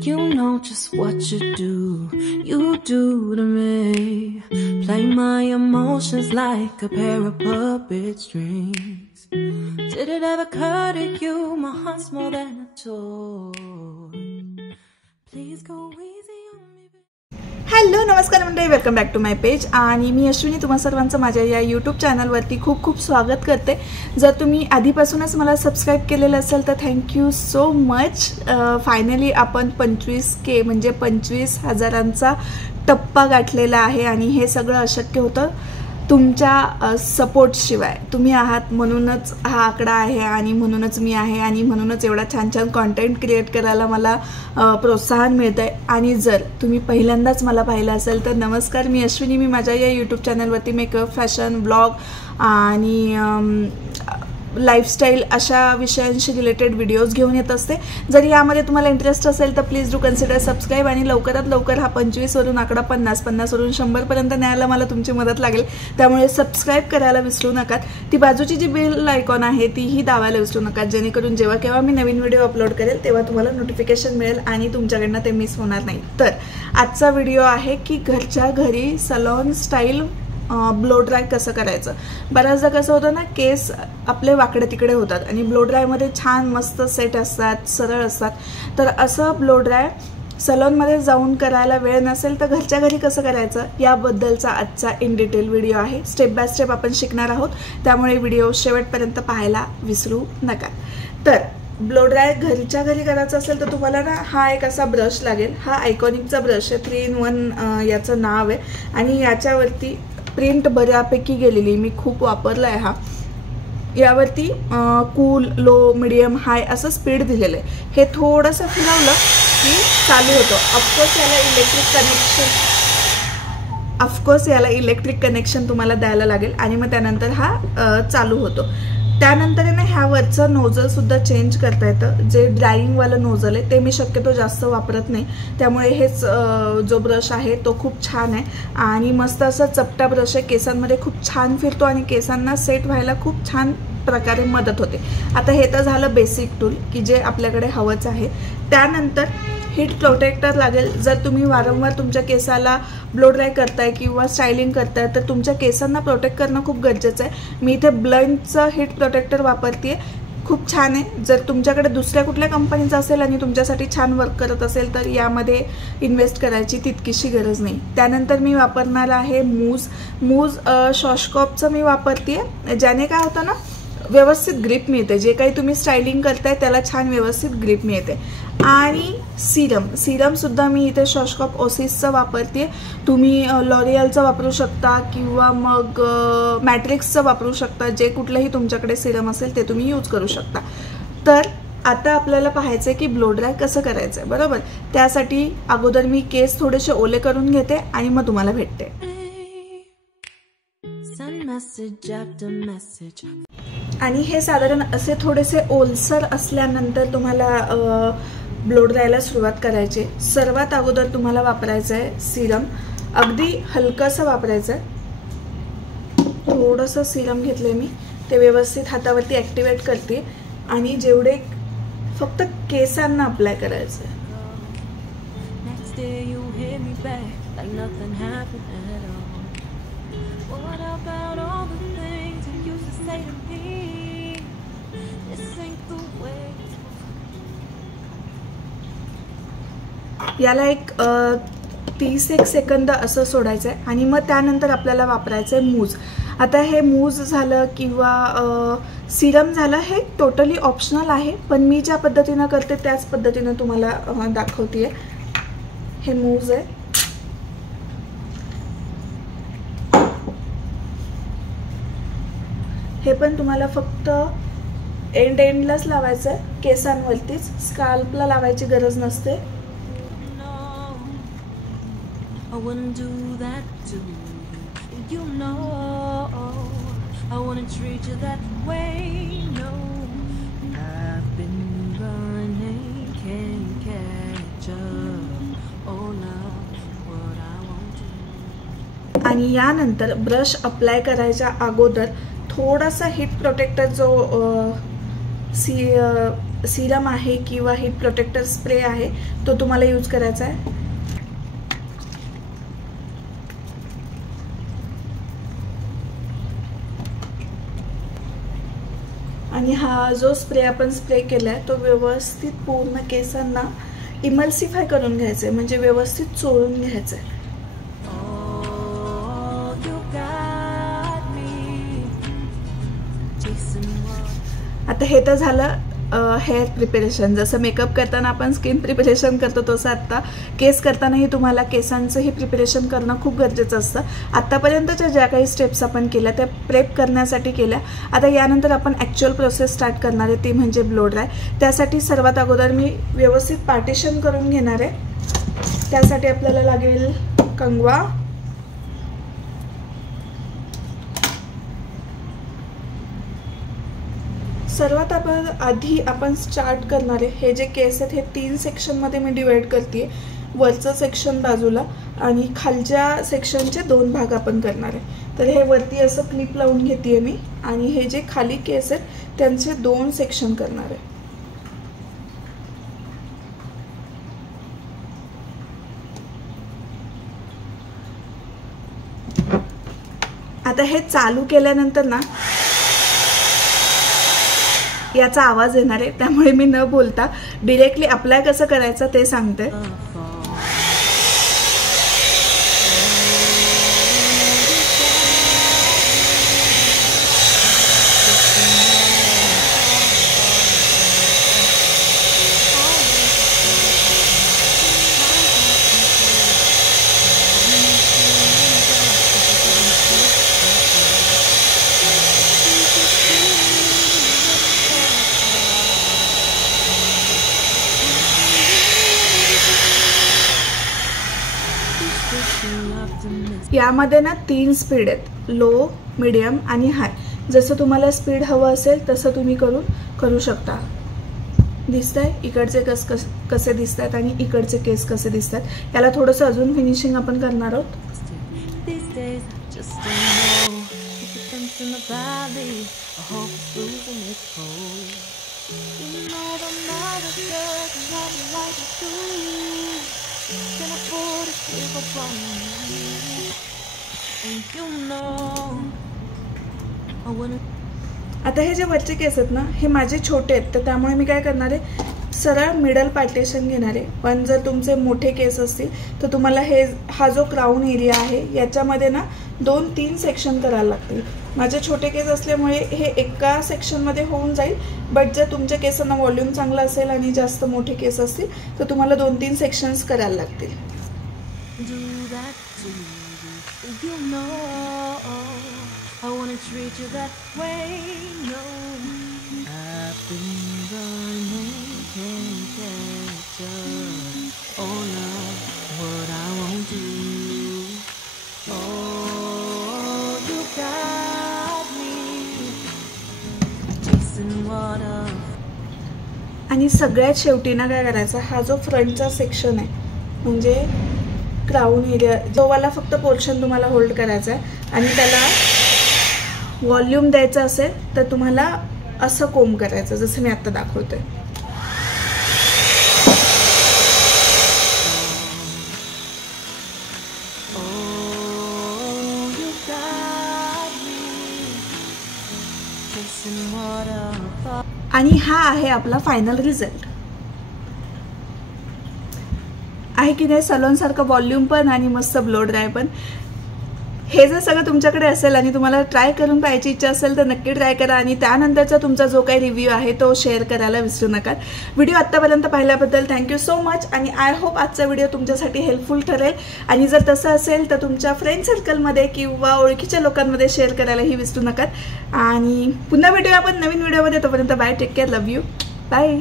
You know just what you do to me. Play my emotions like a pair of puppet strings. Did it ever occur to you my heart's more than a toy? Please go easy on me. Hello नमस्कार मंडळी, welcome back to my page. आणि मी अश्विनी तुम्हा सर्वांचं माझ्या या YouTube चॅनलवरती खूप खूप स्वागत करते. जर तुम्ही आधीपासूनच मला सबस्क्राईब केलेलं असेल तर थँक्यू सो मच. फायनली आपण 25K म्हणजे 25,000चा टप्पा गाठलेला आहे आणि हे सगळं अशक्य होतं तुमच्या सपोर्टशिवाय. तुम्ही आहात म्हणूनच हा आकडा आहे आणि म्हणूनच मी आहे आणि म्हणूनच एवढा छान छान कंटेंट क्रिएट करायला मला प्रोत्साहन मिळतंय. आणि जर तुम्ही पहिल्यांदाच मला पाहिलं असेल तर नमस्कार, मी अश्विनी. मी माझ्या या यूट्यूब चॅनलवरती मेकअप, फॅशन, ब्लॉग आणि लाईफस्टाईल अशा विषयांशी रिलेटेड व्हिडिओज घेऊन येत असते. जर यामध्ये तुम्हाला इंटरेस्ट असेल तर प्लीज डू कन्सिडर सबस्क्राईब. आणि लवकरात लवकर हा 25वरून आकडा 50, 50वरून 100पर्यंत न्यायला मला तुमची मदत लागेल. त्यामुळे सबस्क्राईब करायला विसरू नका. ती बाजूची जी बेल आयकॉन आहे तीही दाबायला विसरू नका, जेणेकरून जेव्हा केव्हा मी नवीन व्हिडिओ अपलोड करेल तेव्हा तुम्हाला नोटिफिकेशन मिळेल आणि तुमच्याकडनं ते मिस होणार नाही. तर आजचा व्हिडिओ आहे की घरच्या घरी सलॉन स्टाईल ब्लो ड्राय कसं करायचं. बऱ्याचदा कसं होतं ना, केस आपले वाकडे तिकडे होतात आणि ब्लो ड्रायमध्ये छान मस्त सेट असतात, सरळ असतात. तर असं ब्लो ड्राय सलॉनमध्ये जाऊन करायला वेळ नसेल तर घरच्या घरी कसं करायचं याबद्दलचा आजचा इन डिटेल व्हिडिओ आहे. स्टेप बाय स्टेप आपण शिकणार आहोत, त्यामुळे व्हिडिओ शेवटपर्यंत पाहायला विसरू नका. तर ब्लो ड्राय घरच्या घरी करायचं असेल तर तुम्हाला ना हा एक असा ब्रश लागेल. हा आयकॉनिकचा ब्रश आहे, 3-in-1 याचं नाव आहे. आणि याच्यावरती प्रिंट बऱ्यापैकी गेलेली, मी खूप वापरला आहे हा. यावरती कूल, लो, मिडियम, हाय असं स्पीड दिलेलं आहे. हे थोडंसं फिरवलं की चालू होतं. ऑफकोर्स याला इलेक्ट्रिक कनेक्शन तुम्हाला द्यायला लागेल आणि मग त्यानंतर हा चालू होतो. त्यानंतर आहे ना ह्यावरचं नोझलसुद्धा चेंज करता येतं. जे ड्रायिंगवालं नोझल आहे ते मी शक्यतो जास्त वापरत नाही, त्यामुळे हेच जो ब्रश आहे तो खूप छान आहे आणि मस्त असा चपटा ब्रश आहे. केसांमध्ये खूप छान फिरतो आणि केसांना सेट व्हायला खूप छान प्रकारे मदत होते. आता हे तर झालं बेसिक टूल की जे आपल्याकडे हवंच आहे. त्यानंतर हीट प्रोटेक्टर लागेल. जर तुम्ही वारंवार तुमच्या केसाला ब्लो ड्राय करताय किंवा स्टायलिंग करताय तर तुमच्या केसांना प्रोटेक्ट करणं खूप गरजेचं आहे. मी इथे ब्लंटचं हीट प्रोटेक्टर वापरते, खूप छान आहे. जर तुमच्याकडे दुसऱ्या कुठल्या कंपनीचं असेल आणि तुमच्यासाठी छान वर्क करत असेल तर यामध्ये इन्व्हेस्ट करायची तितकीशी गरज नाही. त्यानंतर मी वापरणार आहे मूज शॉशकॉपचं मी वापरते, ज्याने काय होतं ना व्यवस्थित ग्रिप मिळते. जे काही तुम्ही स्टायलिंग करताय त्याला छान व्यवस्थित ग्रिप मिळते. आणि सिरमसुद्धा मी इथे शॉशकॉप ओसिसचं वापरते. तुम्ही लॉरियलचं वापरू शकता किंवा मग मॅट्रिक्सचं वापरू शकता. जे कुठलंही तुमच्याकडे सिरम असेल ते तुम्ही यूज करू शकता. तर आता आपल्याला पाहायचं आहे की ब्लो ड्राय कसं करायचं आहे, बरोबर. त्यासाठी अगोदर मी केस थोडेसे ओले करून घेते आणि मग तुम्हाला भेटते. आणि हे साधारण असे थोडेसे ओलसर असल्यानंतर तुम्हाला ब्लो ड्रायला सुरुवात करायची. सर्वात अगोदर तुम्हाला वापरायचं आहे सिरम. अगदी हलकंसं वापरायचं आहे. थोडंसं सिरम घेतलं मी, ते व्यवस्थित हातावरती ॲक्टिवेट करते आणि जेवढे फक्त केसांना अप्लाय करायचं आहे. याला एक 30 सेकंद असं सोडायचं आहे आणि मग त्यानंतर आपल्याला वापरायचं आहे मूज. आता हे मूज झालं किंवा सिरम झालं, हे टोटली ऑप्शनल आहे, पण मी ज्या पद्धतीनं करते त्याच पद्धतीनं तुम्हाला दाखवते. हे मूज आहे. हे पण तुम्हाला फक्त एंडलाच लावायचं आहे, केसांवरतीच. स्काल्पला लावायची गरज नसते. I wouldn't do that to you, know I wouldn't treat you that way, no. I've been running, can't catch up, oh love, what I want to. आणि यानंतर ब्रश अप्लाय करायच्या अगोदर थोडासा हीट प्रोटेक्टर जो सिरम आहे किंवा heat protector spray आहे तो तुम्हाला यूज करायचा आहे। आणि हा जो स्प्रे आपण स्प्रे केलाय तो व्यवस्थित पूर्ण केसांना इमल्सिफाय करून घ्यायचं आहे, म्हणजे व्यवस्थित चोळून घ्यायचं आहे। आता हे तर झालं हेअर प्रिपरेशन। जसं मेकअप करताना आपण स्किन प्रिपरेशन करतो तसं आता केस करतानाही तुम्हाला केसांचंही प्रिपरेशन करणं खूप गरजेचं असतं। आतापर्यंतच्या ज्या काही स्टेप्स आपण केल्या त्या प्रेप करण्यासाठी केल्या। आता यानंतर आपण ॲक्च्युअल प्रोसेस स्टार्ट करणार आहे ती म्हणजे ब्लो ड्राय। त्यासाठी सर्वात अगोदर मी व्यवस्थित पार्टिशन करून घेणार आहे। त्यासाठी आपल्याला लागेल कंगवा, सर्वात आधी आपण स्टार्ट करणार आहे हे जे केस आहेत हे 3 सेक्शनमध्ये मी डिवाइड करते। वरचं सेक्शन बाजूला आणि खालच्या सेक्शनचे 2 भाग आपण करणार आहे। तर हे वरती असं क्लिप लावून घेते मी आणि हे जे खाली केस आहेत त्यांचे 2 सेक्शन करणार आहे। आता हे चालू केल्यानंतर ना याचा आवाज येणार आहे, त्यामुळे मी न बोलता डायरेक्टली अप्लाय कसं करायचं ते सांगते। यामध्ये ना 3 स्पीड आहेत, लो, मीडियम आणि हाय। जसं तुम्हाला स्पीड हवं असेल तसं तुम्ही करू शकता। दिसतंय इकडचे कसे दिसतात आणि इकडचे केस कसे दिसतात। याला थोडंसं अजून फिनिशिंग आपण करणार आहोत। आता हे जे वरचे केस आहेत ना हे माझे छोटे आहेत, तर त्यामुळे मी काय करणार आहे सरळ मिडल पार्टिशन घेणार आहे। पण जर तुमचे मोठे केस असतील तर तुम्हाला हा जो क्राउन एरिया आहे याच्यामध्ये ना 2-3 सेक्शन करायला लागतील। माझे छोटे केस असल्यामुळे हे एका सेक्शनमध्ये होऊन जाईल, बट जर तुमच्या केसांना व्हॉल्यूम चांगला असेल आणि जास्त मोठे केस असतील तर तुम्हाला 2-3 सेक्शन्स करायला लागतील। I wanna treat you that way, no. I've been running, can't catch up. Oh no, what I won't do. Oh, you got me chasing water. आणि सगळ्यात शेवटी ना काय करायचं, हा जो फ्रंटचा सेक्शन आहे म्हणजे क्राउन एरिया जो वाला फक्त पोर्शन तुम्हाला होल्ड करायचा आहे आणि त्याला व्हॉल्यूम द्यायचा असेल तर तुम्हाला असं कोम करायचं जसं मी आता दाखवते। आणि हा आहे आपला फायनल रिझल्ट। आहे की नाही सलोन सारखं व्हॉल्यूम पण आणि मस्त ब्लो ड्राय पण। हे जर सगळं तुमच्याकडे असेल आणि तुम्हाला ट्राय करून पाहायची इच्छा असेल तर नक्की ट्राय करा आणि त्यानंतरचा तुमचा जो काही रिव्ह्यू आहे तो शेअर करायला विसरू नका। व्हिडिओ आत्तापर्यंत पाहिल्याबद्दल थँक्यू सो मच आणि आय होप आजचा व्हिडिओ तुमच्यासाठी हेल्पफुल ठरेल। आणि जर तसं असेल तर तुमच्या फ्रेंड सर्कलमध्ये किंवा ओळखीच्या लोकांमध्ये शेअर करायलाही विसरू नका। आणि पुन्हा भेटूया आपण नवीन व्हिडिओमध्ये, तोपर्यंत bye, take care, love you, bye.